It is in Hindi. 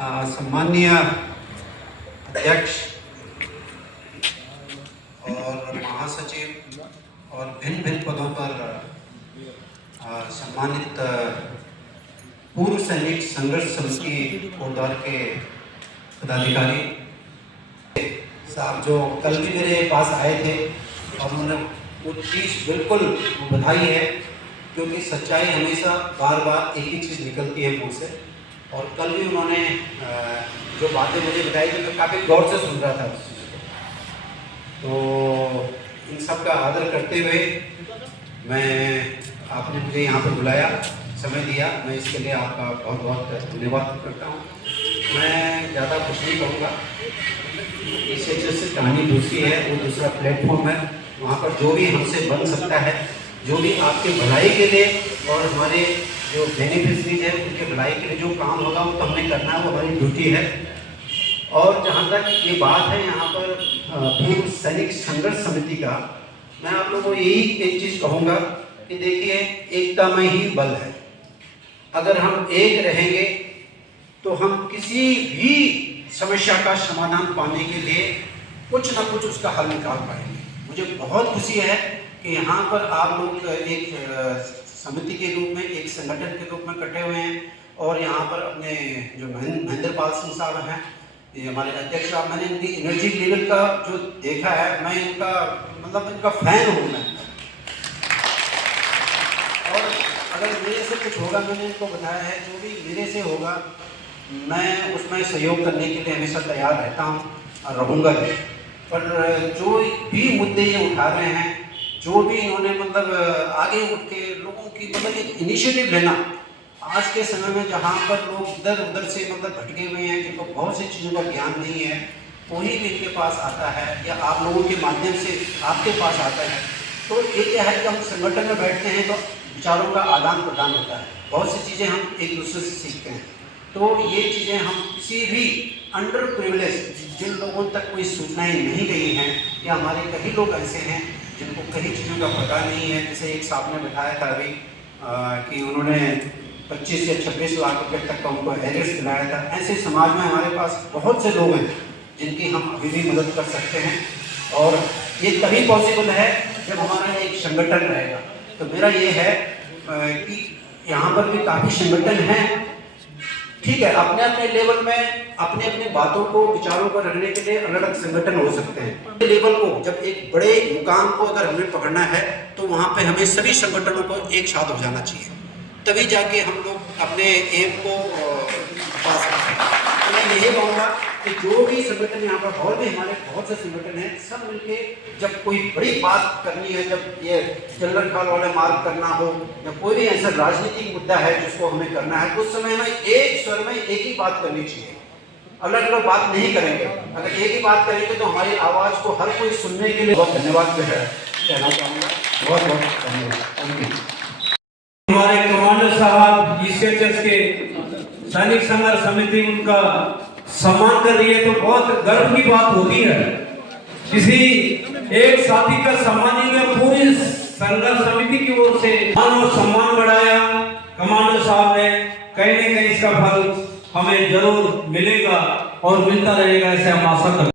सम्माननीय अध्यक्ष और महासचिव और भिन्न भिन्न पदों पर सम्मानित पूर्व सैनिक संघर्ष समिति कोटद्वार के पदाधिकारी साहब जो कल भी मेरे पास आए थे और उन्होंने वो चीज़ बिल्कुल बधाई है, क्योंकि सच्चाई हमेशा बार बार एक ही चीज़ निकलती है मुँह से। और कल भी उन्होंने जो बातें मुझे बताई तो मैं काफ़ी गौर से सुन रहा था उस चीज़ को। तो इन सब का आदर करते हुए आपने मुझे यहाँ पर बुलाया, समय दिया, मैं इसके लिए आपका बहुत बहुत धन्यवाद करता हूँ। मैं ज़्यादा कुछ नहीं कहूँगा, इससे जैसे कहानी दूसरी है, वो दूसरा प्लेटफॉर्म है, वहाँ पर जो भी हमसे बन सकता है, जो भी आपके भलाई के लिए और हमारे जो बेनिफिशरीज हैं उनके भलाई के लिए जो काम होगा वो तो हमने करना है, वो हमारी ड्यूटी है। और जहाँ तक ये बात है यहाँ पर पूर्व सैनिक संघर्ष समिति का, मैं आप लोगों को यही एक चीज़ कहूँगा कि देखिए, एकता में ही बल है। अगर हम एक रहेंगे तो हम किसी भी समस्या का समाधान पाने के लिए कुछ ना कुछ उसका हल निकाल पाएंगे। मुझे बहुत खुशी है कि यहाँ पर आप लोग एक समिति के रूप में, एक संगठन के रूप में इकट्ठे हुए हैं और यहाँ पर अपने जो महेंद्र पाल सिंह साहब हैं, ये हमारे अध्यक्ष साहब, मैंने इनकी एनर्जी लेवल का जो देखा है, मैं इनका इनका फैन हूँ मैं। और अगर मेरे से कुछ होगा, मैंने इनको बताया है, जो भी मेरे से होगा मैं उसमें सहयोग करने के लिए हमेशा तैयार रहता हूँ और रहूँगा भी। पर जो भी मुद्दे ये उठा रहे हैं, जो भी इन्होंने आगे उठ के लोगों की एक इनिशिएटिव लेना, आज के समय में जहाँ पर लोग इधर उधर से भटके हुए हैं, जिनको बहुत सी चीज़ों का ज्ञान नहीं है, कोई भी इनके पास आता है या आप लोगों के माध्यम से आपके पास आता है, तो ये क्या है कि हम संगठन में बैठते हैं तो विचारों का आदान प्रदान होता है, बहुत सी चीज़ें हम एक दूसरे से सीखते हैं। तो ये चीज़ें हम किसी भी अंडर प्रिविलेज, जिन लोगों तक कोई सूचनाएं नहीं गई हैं, या हमारे कई लोग ऐसे हैं जिनको कई चीज़ों का पता नहीं है, जैसे एक साहब ने बताया था अभी कि उन्होंने 25 से 26 लाख रुपए तक का उनको एरियर्स दिलाया था। ऐसे समाज में हमारे पास बहुत से लोग हैं जिनकी हम अभी भी मदद कर सकते हैं, और ये तभी पॉसिबल है जब हमारा एक संगठन रहेगा। तो मेरा ये है कि यहाँ पर भी काफ़ी संगठन हैं, ठीक है, अपने अपने लेवल में अपने अपने बातों को, विचारों को रखने के लिए अलग अलग संगठन हो सकते हैं। लेवल को जब एक बड़े मुकाम को अगर हमें पकड़ना है तो वहाँ पे हमें सभी संगठनों को एक साथ हो जाना चाहिए, तभी जाके हम लोग अपने एम को पा सकते हैं। तो मैं यही कहूँगा कि जो भी संगठन यहाँ पर, और भी हमारे बहुत से संगठन हैं, सब मिलके जब कोई बड़ी बात करनी है, जब ये जनरल खाल वाले मार्ग करना हो या कोई भी ऐसा राजनीतिक मुद्दा है जिसको हमें करना है, उस समय हमें एक स्वर में एक ही बात करनी चाहिए, अलग अलग बात नहीं करेंगे। अगर एक ही बात करेंगे तो हमारी आवाज़ को हर कोई सुनने के लिए बहुत धन्यवाद कहना चाहूँगा। बहुत बहुत धन्यवाद। हमारे कमांडर साहब ईसीएचएस के सैनिक संघर्ष समिति उनका सम्मान कर रही है, तो बहुत गर्व की बात होती है। किसी एक साथी का सम्मान में पूरी संघर्ष समिति की ओर से मान और सम्मान बढ़ाया कमांडर साहब ने, कहीं न कहीं इसका फल हमें जरूर मिलेगा और मिलता रहेगा, ऐसे हम आशा करते हैं।